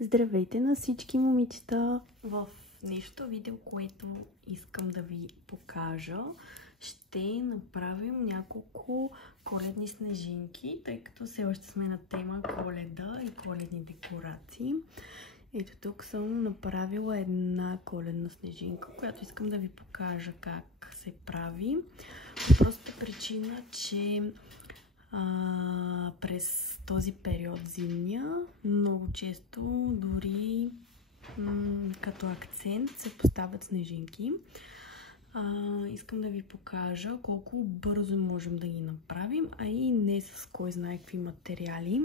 Здравейте на всички момичета! В днешното видео, което искам да ви покажа, ще направим няколко коледни снежинки, тъй като все още сме на тема Коледа и коледни декорации. Ето тук съм направила една коледна снежинка, която искам да ви покажа как се прави. По простата причина, че през този период зимния много често дори като акцент се поставят снежинки. Искам да ви покажа колко бързо можем да ги направим, а и не с кой знае какви материали.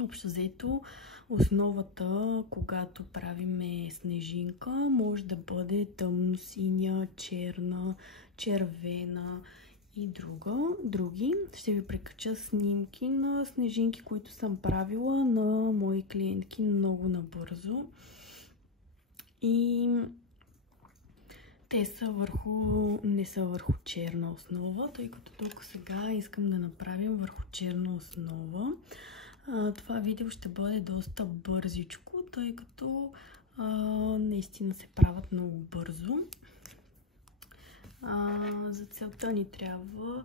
Общо взето, основата, когато правиме снежинка, може да бъде тъмно-синя, черна, червена и други. Ще ви прикача снимки на снежинки, които съм правила на мои клиентки много набързо. И те са не са върху черна основа, тъй като тук сега искам да направим върху черна основа. Това видео ще бъде доста бързичко, тъй като наистина се правят много бързо. За целта ни трябва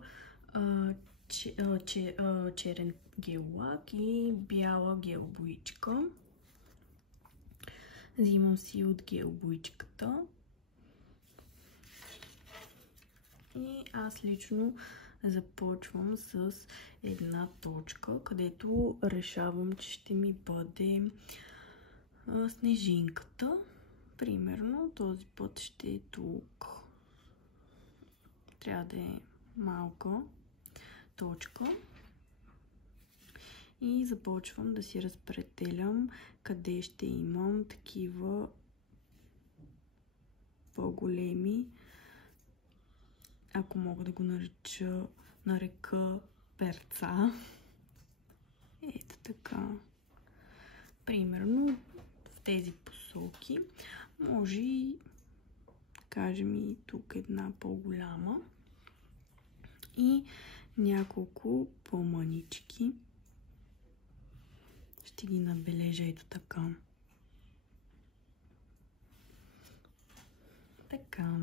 черен гел лак и бяла гел боичка. Взимам си от гел боичката. И аз лично започвам с една точка, където решавам, че ще ми бъде снежинката. Примерно този път ще е тук. Трябва да е малка точка. И започвам да си разпределям къде ще имам такива по-големи, ако мога да го нарека перца. Ето така. Примерно в тези посоки. Може и, кажем, и тук една по-голяма. И няколко по-манички. Ще ги набележа ето така. Така.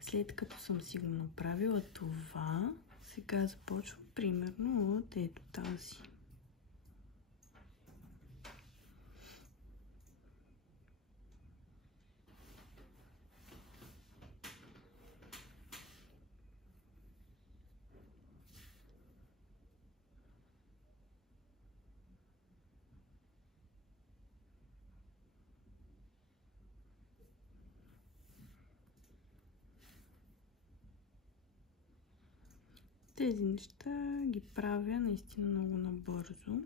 След като съм си го направила това, сега започвам примерно от ето тази. Тези неща ги правя наистина много набързо.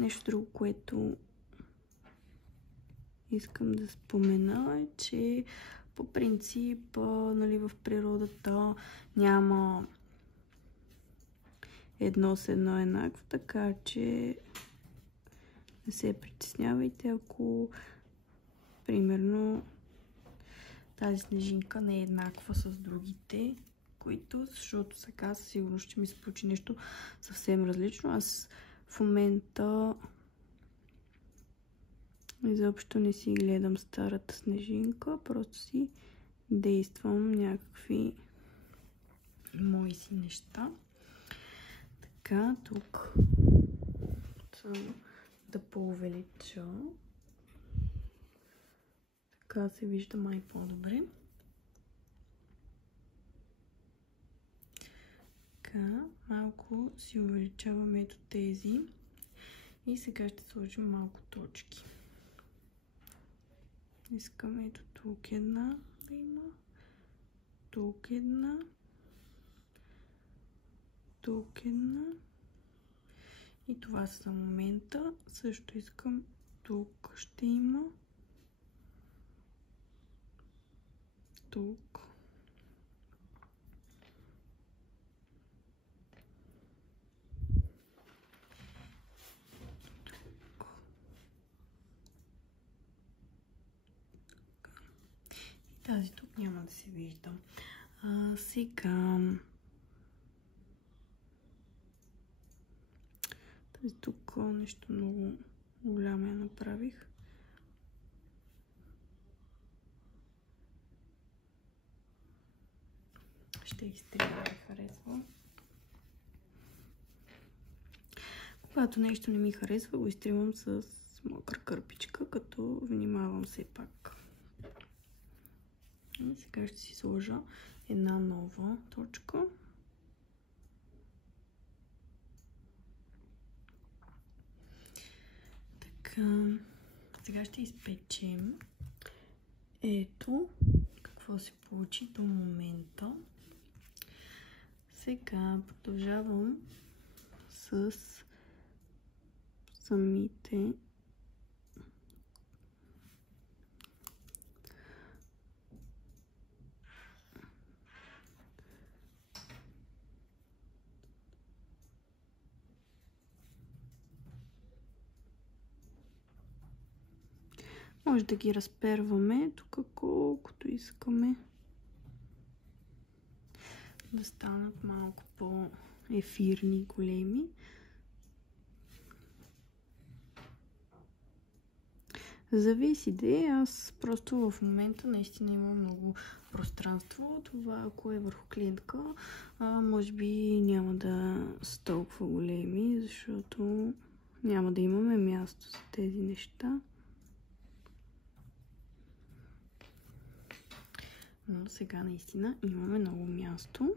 Нещо друго, което искам да спомена е, че по принцип, нали, в природата няма едно с едно еднакво, така че не се притеснявайте, ако примерно тази снежинка не е еднаква с другите, защото сега със сигурност ще ми се получи нещо съвсем различно. Аз в момента изобщо не си гледам старата снежинка, просто си действам някакви мои си неща. Така, тук само да поувелича. Така се вижда май по-добре. Така, малко си увеличаваме ето тези. И сега ще сложим малко точки. Искам ето тук една да има. Тук една. Тук една. И това за момента. Също искам тук ще има. Тук. Тази тук няма да се вижда. Сега... Тази тук нещо много голямо я направих. Ще изтрия, да харесва. Когато нещо не ми харесва, го изтривам с мокра кърпичка, като внимавам все пак. И сега ще си сложа една нова точка. Така, сега ще изпечем. Ето какво се получи до момента. Сега продължавам с самите може да ги разперваме тук колкото искаме, да станат малко по-ефирни и големи. Зависи де, аз просто в момента наистина имам много пространство. Това, ако е върху клиентка, може би няма да са толкова големи, защото няма да имаме място за тези неща. Но сега наистина имаме много място.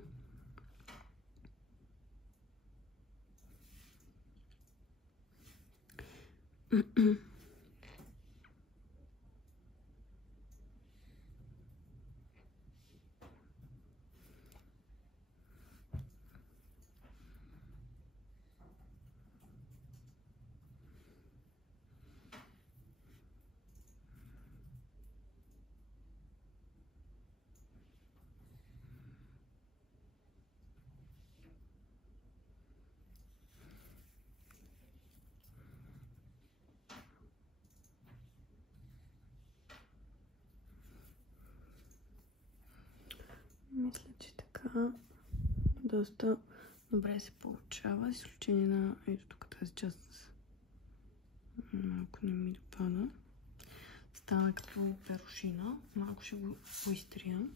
Мисля, че така доста добре се получава, с изключение на ето тук тази част малко не ми допада. Става като перушина. Малко ще го поизтрия.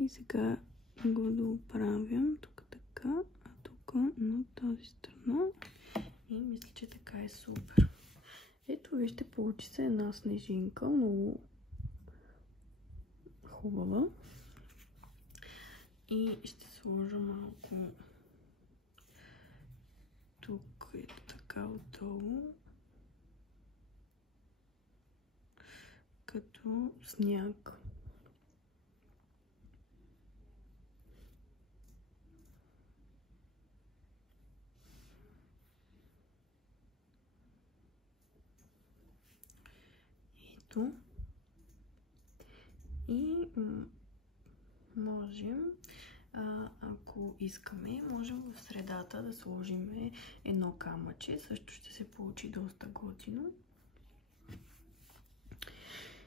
И сега го доправям тук така, а тук на тази страна. И мисля, че така е супер. Ето вижте, получи се една снежинка, много хубава. И ще сложа малко тук, ето така отдолу, като сняг. И можем, ако искаме, можем в средата да сложим едно камъче. Също ще се получи доста готино.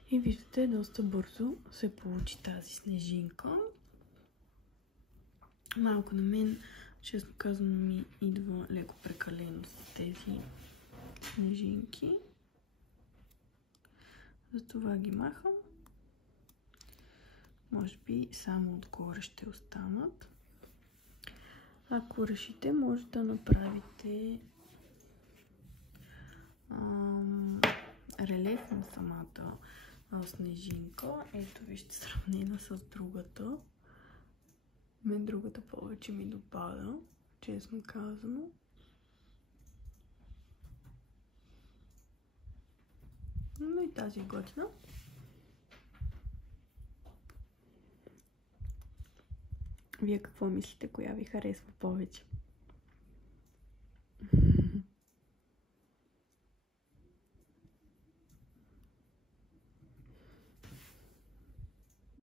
И виждате, доста бързо се получи тази снежинка. Малко на мен, честно казано, ми идва леко прекалено с тези снежинки. Затова ги махам. Може би само отгоре ще останат. Ако решите, може да направите релеф на самата снежинка. Ето вижте, сравнена с другата. Мен другата повече ми допада, честно казано. Но и тази е готина. Вие какво мислите, коя ви харесва повече?